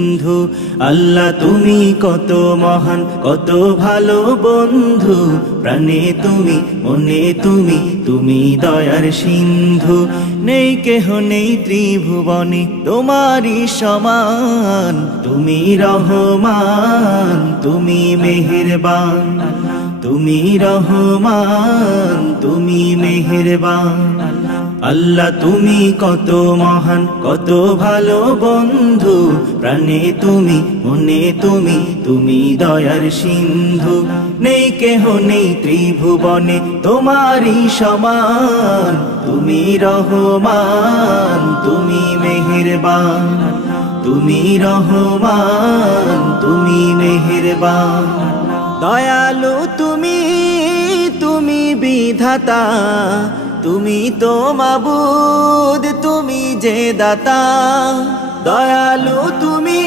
বন্ধু আল্লাহ তুমি কত মহান কত ভালো বন্ধু প্রাণে তুমি মনে তুমি তুমি দয়ার সিন্ধু নেই কেহ নেই ত্রিভুবনে তোমারই সমান তুমি রহমান তুমি মেহেরবান তুমি রহমান তুমি মেহেরবান আল্লাহ তুমি কত মহান কত ভালো বন্ধু প্রাণে তুমি মনে তুমি তুমি দয়ার সিন্ধু নেই কেহ নেই ত্রিভুবনে তোমারই সমান তুমি রহমান তুমি মেহেরবান তুমি রহমান তুমি মেহেরবান দয়ালু তুমি তুমি বিধাতা তুমি তো মাবুদ তুমি যে দাতা দয়ালু তুমি।